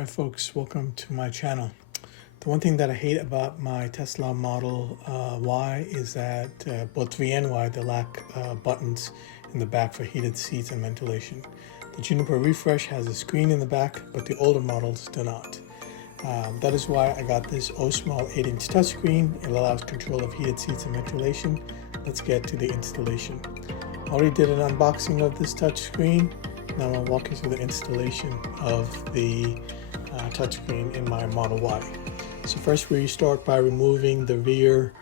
Alright folks, welcome to my channel. The one thing that I hate about my Tesla Model Y is that both 3 and Y, they lack buttons in the back for heated seats and ventilation. The Juniper Refresh has a screen in the back, but the older models do not. That is why I got this Osemall 8-inch touchscreen. It allows control of heated seats and ventilation. Let's get to the installation. I already did an unboxing of this touchscreen. Now I'll walk you through the installation of the touchscreen in my Model Y. So first we start by removing the rear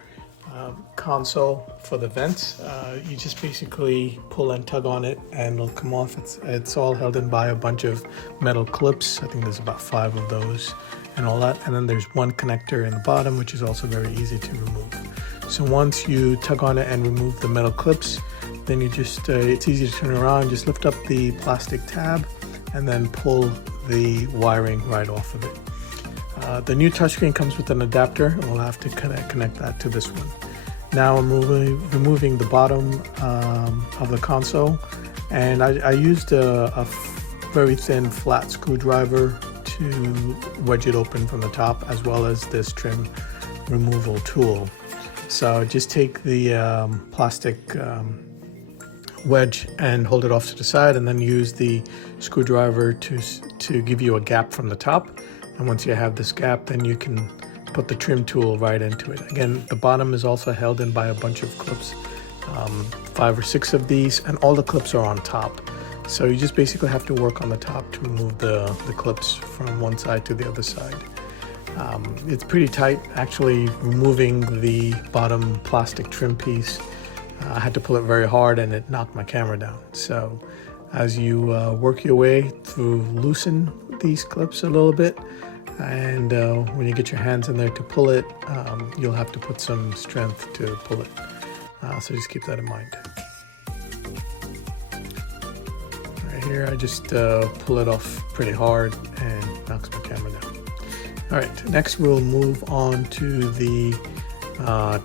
console for the vents. You just basically pull and tug on it and it'll come off. It's all held in by a bunch of metal clips. I think there's about 5 of those and all that. And then there's one connector in the bottom, which is also very easy to remove. So once you tug on it and remove the metal clips, then you just, it's easy to turn around, just lift up the plastic tab and then pull the wiring right off of it. The new touchscreen comes with an adapter, and we'll have to connect that to this one. Now I'm removing the bottom of the console, and I used a very thin flat screwdriver to wedge it open from the top, as well as this trim removal tool. So just take the plastic wedge and hold it off to the side, and then use the screwdriver to give you a gap from the top. And once you have this gap, then you can put the trim tool right into it. Again, the bottom is also held in by a bunch of clips, 5 or 6 of these, and all the clips are on top. So you just basically have to work on the top to remove the clips from one side to the other side. It's pretty tight. Actually, removing the bottom plastic trim piece, I had to pull it very hard and it knocked my camera down. So as you work your way through, loosen these clips a little bit, and when you get your hands in there to pull it, you'll have to put some strength to pull it. So just keep that in mind. Right here, I just pull it off pretty hard and knocks my camera down. All right, next we'll move on to the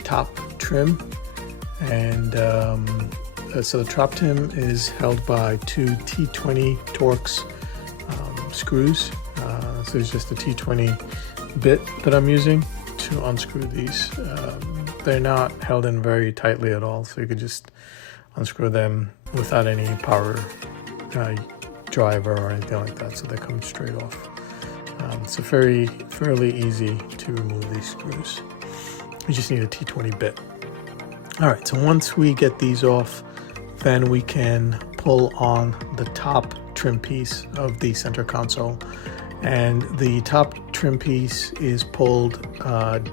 top trim. And so the top trim is held by 2 T20 Torx screws. So it's just a T20 bit that I'm using to unscrew these. They're not held in very tightly at all, so you could just unscrew them without any power driver or anything like that, so they come straight off. So fairly easy to remove these screws. You just need a T20 bit. All right, so once we get these off, then we can pull on the top trim piece of the center console. And the top trim piece is pulled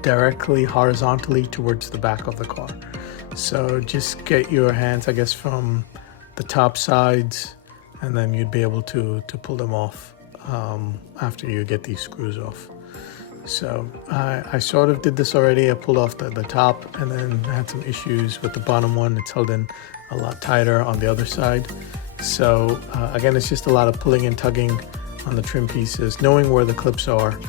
directly horizontally towards the back of the car. So just get your hands, I guess, from the top sides, and then you'd be able to pull them off after you get these screws off. So I sort of did this already. I pulled off the top, and then I had some issues with the bottom one. It's held in a lot tighter on the other side. So again, it's just a lot of pulling and tugging on the trim pieces, knowing where the clips are.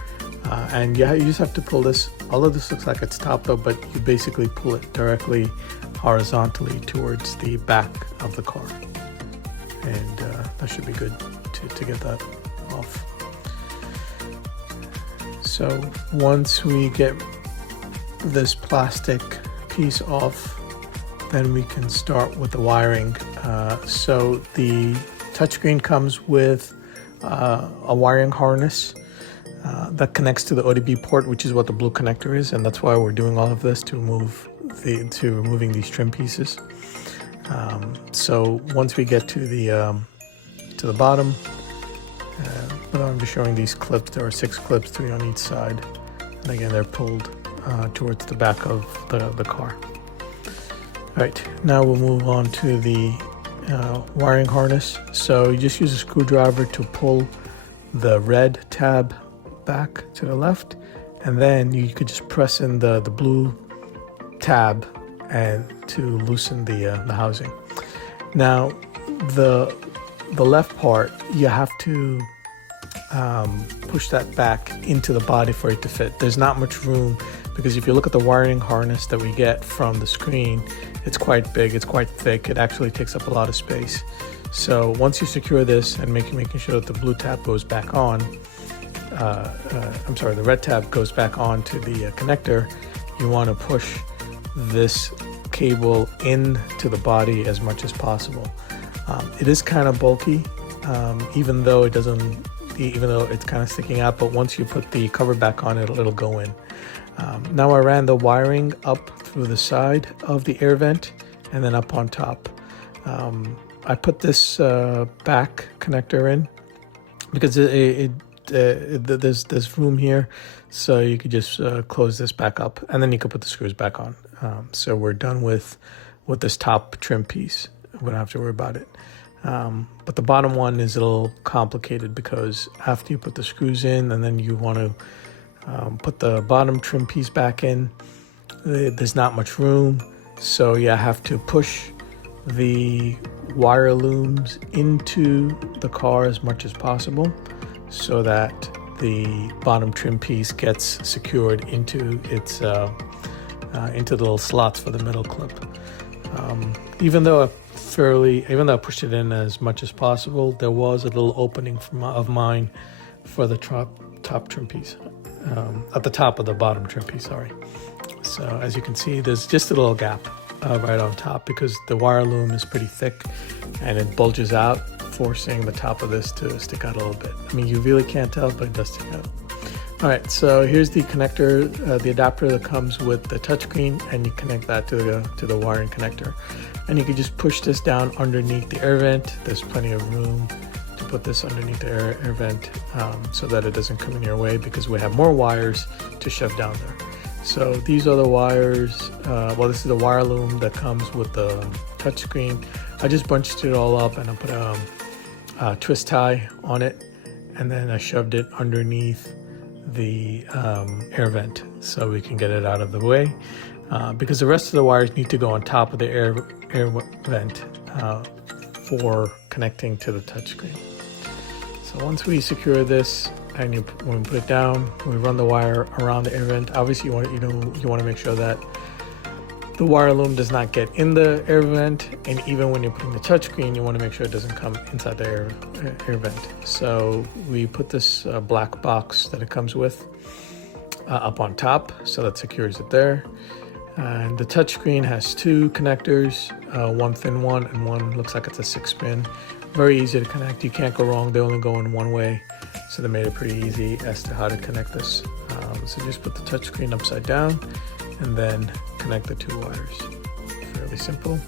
And yeah, you just have to pull this. All of this looks like it's top though, but you basically pull it directly horizontally towards the back of the car. And that should be good to get that off. So once we get this plastic piece off, then we can start with the wiring. So the touchscreen comes with a wiring harness that connects to the ODB port, which is what the blue connector is, and that's why we're doing all of this, to removing these trim pieces. So once we get to the bottom, but I'm just showing these clips. There are 6 clips, 3 on each side, and again they're pulled towards the back of the car. All right, now we'll move on to the wiring harness. So you just use a screwdriver to pull the red tab back to the left, and then you could just press in the blue tab and to loosen the housing. Now the left part, you have to push that back into the body for it to fit. There's not much room, because if you look at the wiring harness that we get from the screen, it's quite big, it's quite thick, it actually takes up a lot of space. So once you secure this and making sure that the blue tab goes back on, the red tab goes back onto the connector, you want to push this cable into the body as much as possible. It is kind of bulky, even though it's kind of sticking out, but once you put the cover back on, it'll go in. Now I ran the wiring up through the side of the air vent and then up on top. I put this back connector in because there's room here, so you could just close this back up, and then you could put the screws back on. So we're done with this top trim piece. We don't have to worry about it. But the bottom one is a little complicated because after you put the screws in and then you want to put the bottom trim piece back in, there's not much room, so you have to push the wire looms into the car as much as possible so that the bottom trim piece gets secured into its into the little slots for the metal clip. Even though I pushed it in as much as possible, there was a little opening of mine for the top trim piece, at the top of the bottom trim piece, sorry. So as you can see, there's just a little gap right on top because the wire loom is pretty thick and it bulges out, forcing the top of this to stick out a little bit. I mean, you really can't tell, but it does stick out. All right, so here's the connector, the adapter that comes with the touchscreen, and you connect that to the wiring connector. And you can just push this down underneath the air vent. There's plenty of room to put this underneath the air vent so that it doesn't come in your way, because we have more wires to shove down there. So these are the wires. This is the wire loom that comes with the touchscreen. I just bunched it all up and I put a twist tie on it, and then I shoved it underneath the air vent so we can get it out of the way, because the rest of the wires need to go on top of the air vent for connecting to the touchscreen. So once we secure this, and when we put it down, we run the wire around the air vent. Obviously, you want to make sure that the wire loom does not get in the air vent, and even when you're putting the touchscreen, you want to make sure it doesn't come inside the air vent. So we put this black box that it comes with up on top, so that secures it there. And the touchscreen has two connectors, one thin one and one looks like it's a 6-pin. Very easy to connect. You can't go wrong. They only go in one way, so they made it pretty easy as to how to connect this. So just put the touchscreen upside down and then connect the two wires. Fairly simple.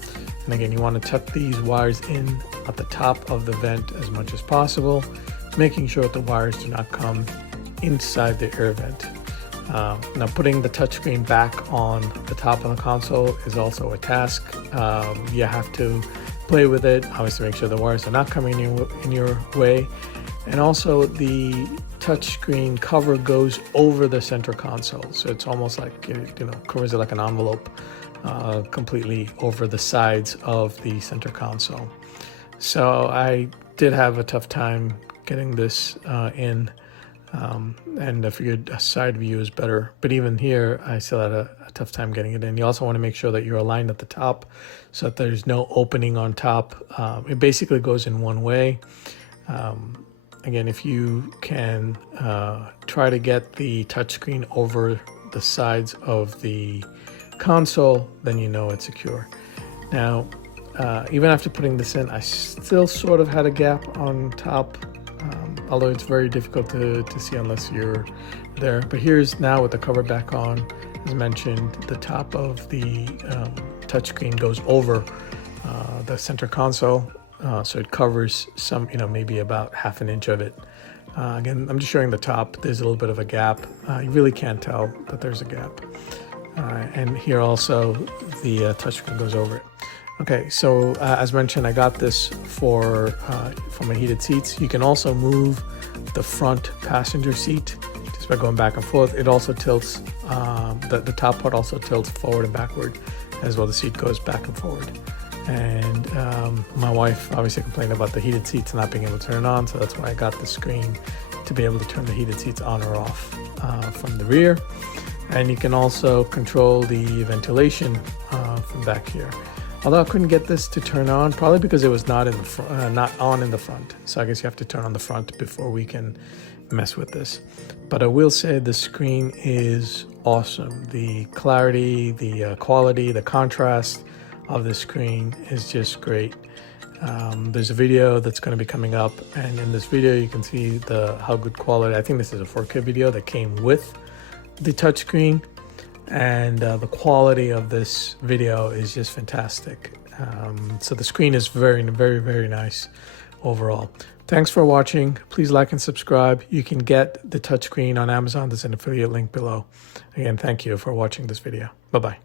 And again, you want to tuck these wires in at the top of the vent as much as possible, making sure that the wires do not come inside the air vent. Now putting the touchscreen back on the top of the console is also a task. You have to play with it, obviously make sure the wires are not coming in your way. And also the touchscreen cover goes over the center console. So it's almost like, covers it like an envelope, completely over the sides of the center console. So I did have a tough time getting this in. And I figured a side view is better, but even here I still had a tough time getting it in. You also want to make sure that you're aligned at the top so that there's no opening on top. It basically goes in one way. Again, if you can try to get the touchscreen over the sides of the console, then you know it's secure. Now, even after putting this in, I still sort of had a gap on top, although it's very difficult to see unless you're there. But here's now with the cover back on. As mentioned, the top of the touchscreen goes over the center console, so it covers some, maybe about half an inch of it. Again, I'm just showing the top. There's a little bit of a gap. You really can't tell that there's a gap. And here also the touchscreen goes over it. Okay, so as mentioned, I got this for my heated seats. You can also move the front passenger seat just by going back and forth. It also tilts, the top part also tilts forward and backward as well. The seat goes back and forward. And my wife obviously complained about the heated seats not being able to turn on, so that's why I got the screen to be able to turn the heated seats on or off from the rear. And you can also control the ventilation from back here. Although I couldn't get this to turn on, probably because it was not on in the front. So I guess you have to turn on the front before we can mess with this. But I will say the screen is awesome. The clarity, the quality, the contrast of the screen is just great. There's a video that's going to be coming up, and in this video you can see how good quality. I think this is a 4K video that came with the touchscreen, and the quality of this video is just fantastic. So the screen is very, very, very nice overall. Thanks for watching. Please like and subscribe. You can get the touchscreen on Amazon. There's an affiliate link below. Again, thank you for watching this video. Bye-bye.